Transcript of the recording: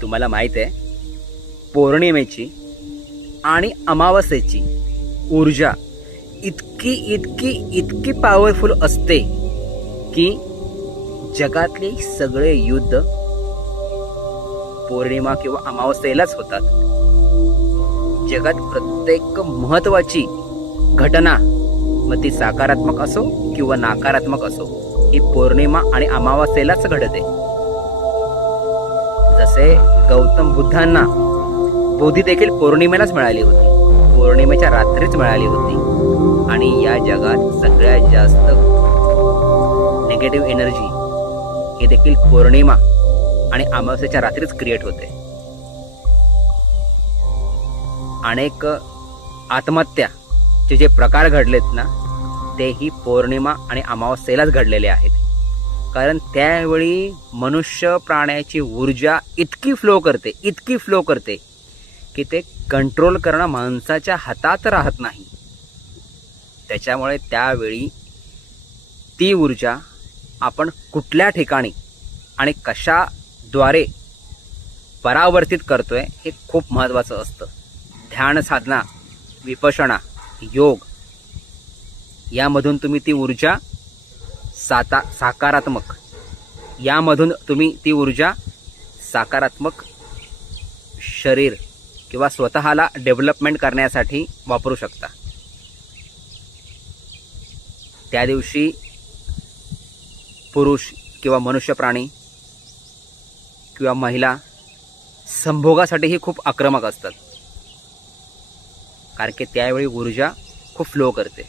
तुम्हाला माहित आहे, पौर्णिमेची आणि अमावस्येची ऊर्जा इतकी इतकी इतकी पॉवरफुल असते की जगातले सगळे युद्ध पौर्णिमा किंवा अमावस्येलाच होतात. जगात प्रत्येक महत्वाची घटना, मग ती सकारात्मक असो किंवा नकारात्मक असो, ही पौर्णिमा आणि अमावस्येलाच घडते. जसे गौतम बुद्धांना बोधी देखील पौर्णिमेलाच मिळाली होती, पौर्णिमेच्या रात्रीच मिळाली होती. आणि या जगात सगळ्यात जास्त निगेटिव्ह एनर्जी हे देखील पौर्णिमा आणि अमावस्येच्या रात्रीच क्रिएट होते. अनेक आत्महत्याचे जे प्रकार घडलेत ना, तेही पौर्णिमा आणि अमावस्येलाच घडलेले आहेत. कारण त्यावेळी मनुष्य प्राण्याची ऊर्जा इतकी फ्लो करते की ते कंट्रोल करणं माणसाच्या हातात राहत नाही. त्याच्यामुळे त्यावेळी ती ऊर्जा आपण कुठल्या ठिकाणी आणि कशाद्वारे परावर्तित करतोय हे खूप महत्त्वाचं असतं. ध्यान साधना, विपश्यना, योग यामधून तुम्ही ती ऊर्जा सकारात्मक सकारात्मक शरीर किंवा स्वतःला डेव्हलपमेंट करण्यासाठी वापरू शकता. त्या दिवशी पुरुष किंवा मनुष्य प्राणी किंवा महिला संभोगासाठीही खूप आक्रमक असतात, कारण की त्यावेळी ऊर्जा खूप फ्लो करते.